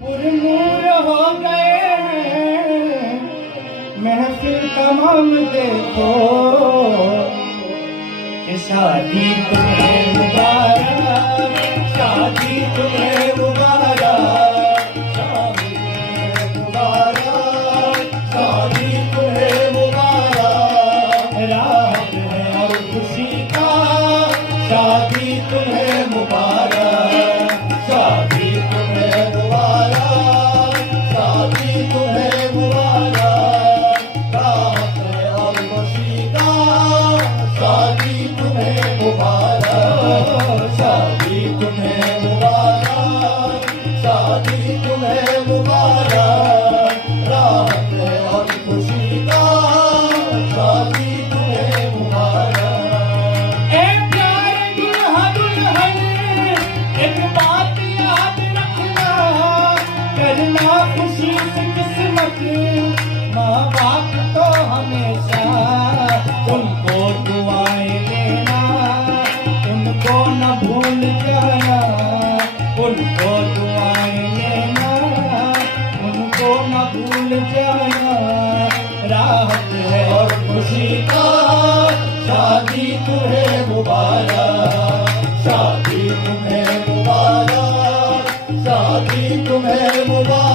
पुरनूर हो गए हैं महफिल तमाम देखो कि शादी तुम्हें मुबारक, शादी तुम्हें मुबारक, शादी तुम्हें मुबारक, शादी तुम्हें मुबारक, रात है और खुशी का शादी तुम्हें मुबारक, शादी तुम्हें मुबारक, शादी तुम्हें मुबारक, रात है और खुशी का शादी तुम्हें मुबारक, शादी तुम्हें मुबारक, शादी तुम्हें मुबारक, रात है और खुशी का शादी तुम्हें मुबारक। ए प्यारे दुल्हा दुल्हन एक बात याद रखना, करना खुशी से किस्मत माँ बाप तो हमेशा उनको दुआएं देना, उनको न भूल जाना, उनको दुआएं देना, उनको न भूल जाना, राहत है और खुशी का शादी तुम्हें मुबारक, शादी तुम्हें मुबारक, शादी तुम्हें मुबारक।